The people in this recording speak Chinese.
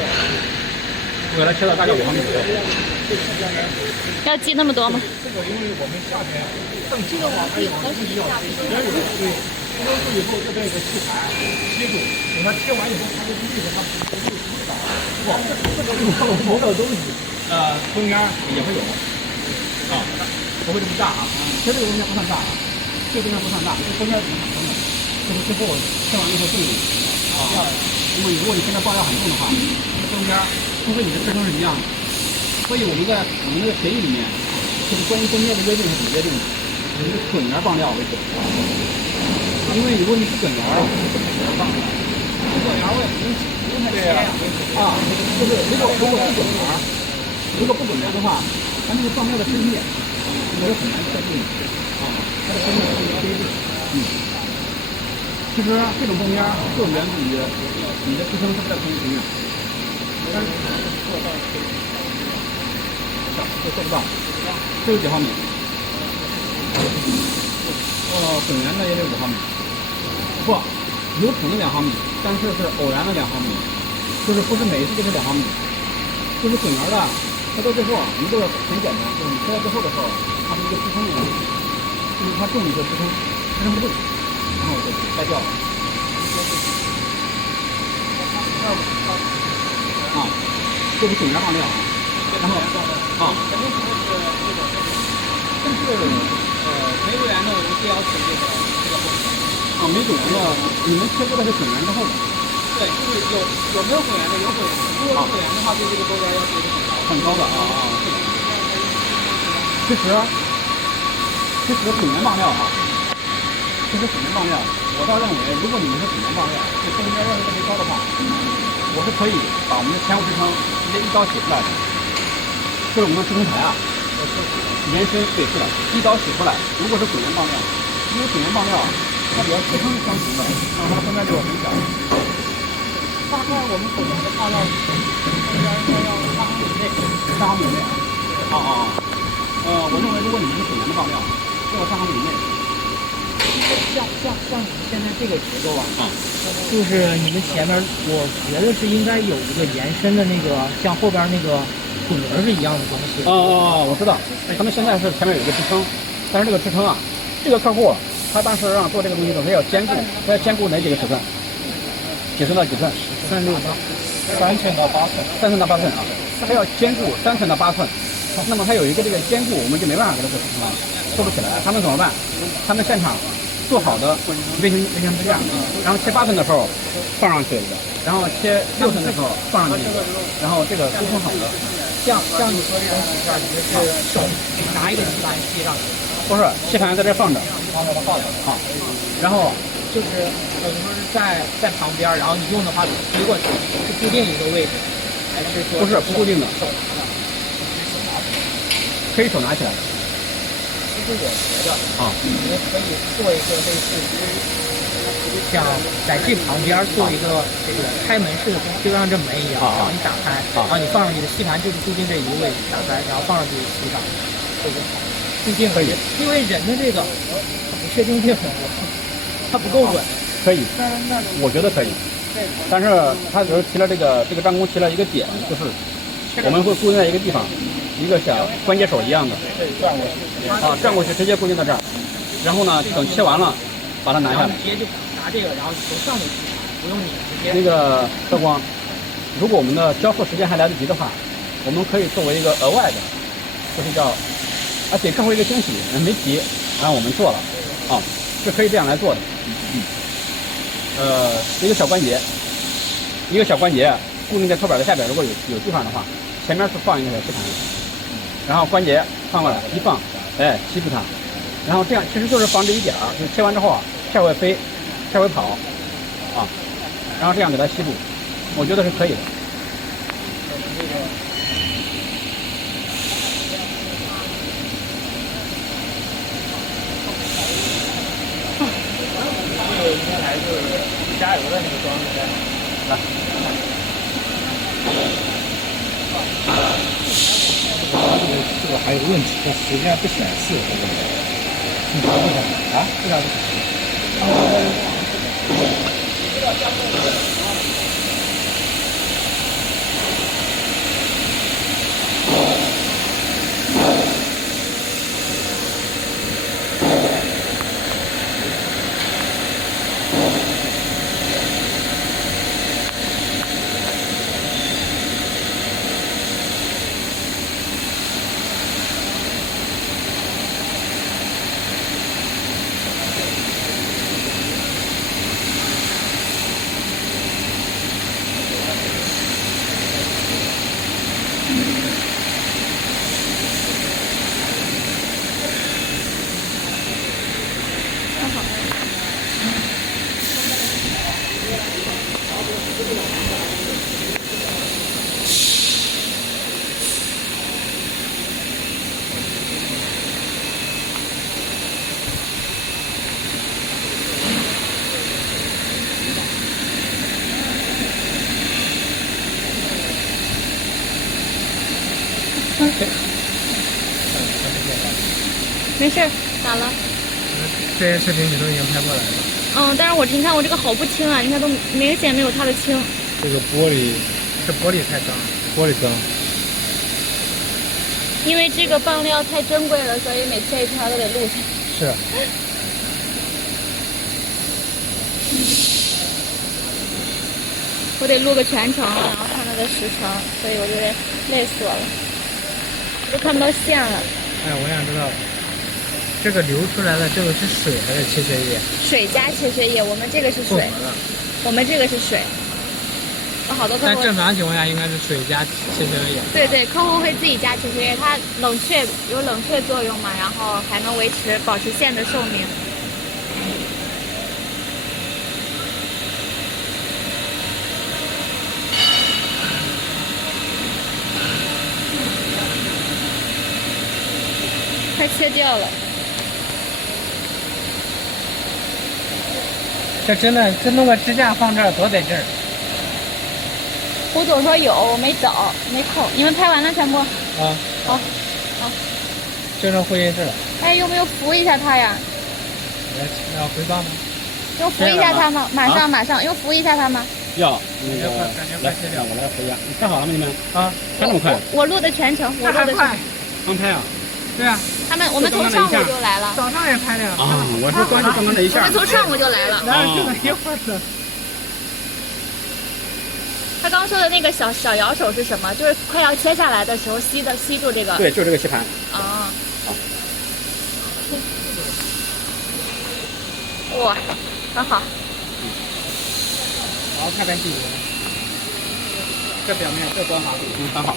我给它切到大概5毫米左右。要挤那么多吗？这个因为我们夏天正经的话，它有东西要切，别有对，切完以后这边有个气盘接住，等它切完以后，它就必须它不会倒。不，这个放磨的东西，中间也会有啊，不会这么大啊。切这个中间不算大啊，这个中间不算大，这中间挺小的。这个最后切完以后重一点啊，因为如果你现在爆料很重的话，这中间除非你的支撑是一样的。所以我们在那个协议里面，就是关于中间的约定是怎么约定的？以滚圆棒料为准，因为如果你是滚圆，滚圆我也不用挤，对呀，就是如果不滚圆，如果不滚圆的话，它那个棒料的深面，我是很难确定的啊，它的深面是一个规定，其实这种中间就源自于你的支撑是不是在同一平面，但是做到这做不到，这有几毫米？滚圆的也得5毫米，不，有准的2毫米，但是是偶然的2毫米，就是不是每一次都是2毫米，就是滚圆的，它到最后一个很简单，就是你切到最后的时候，它是一个支撑的问题，就是它重力和支撑不住，然后就掰掉了。啊，这是滚圆棒料，然后肯定不是那种，但是没滚圆的我们就要求这个后面。没滚圆的，你们切过的是滚圆之后的。对，就是有没有滚圆的，有滚圆的。如果是滚圆的话，对这个周边要求是很高的啊。其实滚圆棒料啊，其实滚圆棒料，我倒认为，如果你们是滚圆棒料，这中间要是特别高的话，我是可以把我们的前后支撑直接一刀洗出来的，就是我们的支撑台啊，延伸对是的，一刀洗出来。如果是滚圆棒料，因为滚圆棒料它比较支撑是相同的，然后它中间就很小。大概我们滚圆的棒料应该要3毫米以内，3毫米以内啊。我认为如果你们是滚圆的棒料，就要3毫米以内。像你们现在这个结构啊，就是你们前面，我觉得是应该有一个延伸的那个，像后边那个滚轮是一样的东西。我知道，他们现在是前面有一个支撑，但是这个支撑啊，这个客户他当时让做这个东西的时候，他要兼顾，他要兼顾哪几个尺寸？几寸到几寸？3、6、8，3寸到8寸，3寸到8寸啊，他要兼顾3寸到8寸。那么他有一个这个兼顾，我们就没办法给他做支撑了，做不起来。他们怎么办？他们现场做好的微型支架，然后切8寸的时候放上去一个，然后切6寸的时候放上去一个，然后这个沟通好的。像你说这种底片，你们是手拿一个吸盘吸上去？不是，吸盘在这放着，放着好，然后就是我们是在旁边，然后你用的话推过去，是固定一个位置，还是说不是不固定的？手拿的，可以手拿起来的。其实我觉得你们可以做一个类似于像在这旁边做一个这个开门式的，就像这门一样，然后你打开，然后你放上你的吸盘就是固定这一个位置，打开，然后放上去吸上，这就好。固定可以，因为人的这个它不确定性很多，它不够稳。可以，我觉得可以。但是他只是提了这个张工提了一个点，就是我们会固定在一个地方，一个像关节手一样的，转过去转过去直接固定到这儿，然后呢等切完了把它拿下来。直接就拿这个，然后从上面吸，不用你直接。那个德光，如果我们的交付时间还来得及的话，我们可以作为一个额外的，就是叫给客户一个惊喜，没提，然后我们做了，是可以这样来做的。一个小关节固定在托板的下边，如果有地方的话，前面是放一个小吸盘，然后关节放过来一放，吸住它，然后这样其实就是防止一点就是切完之后片会飞，片会跑，然后这样给它吸住，我觉得是可以的。应该还是加油的那个装置来。这个还有问题，它实际上不显示这个。你看不看啊？为啥不显示？ 。没事儿，咋了？这些视频你都已经拍过来了。嗯，但是你看我这个好不轻啊，你看都明显没有它的轻。这个玻璃，这玻璃太脏，玻璃脏。因为这个棒料太珍贵了，所以每切一条都得录下。是。我得录个全程，然后看它的时长，所以我就得累死我了，都看不到线了。哎，我想知道，这个流出来的这个是水还是切削液？水加切削液，我们这个是水，我们这个是水。有好多客户。在正常情况下应该是水加切削液。对对，客户会自己加切削液，它有冷却作用嘛，然后还能保持线的寿命。快切掉了。这真的，这弄个支架放这儿多得劲儿。胡总说有，我没找，没空。你们拍完了全部？啊。好。就剩会议室了。哎，用不用扶一下他呀？要回报吗？用扶一下他吗？马上，用扶一下他吗？要那个，感觉快切掉，我来回家。你拍好了吗？你们？啊，拍那么快？我录的全程，我录的全程。刚拍啊？对啊。我们从上午就来了。早上也拍了呀。啊，我说刚刚那一下。我们从上午就来了。哪有这么一会儿的？他刚说的那个小摇手是什么？就是快要切下来的时候吸住这个。对，就是这个吸盘。啊。哇，很好。好，看看底。这表面这端好，很好。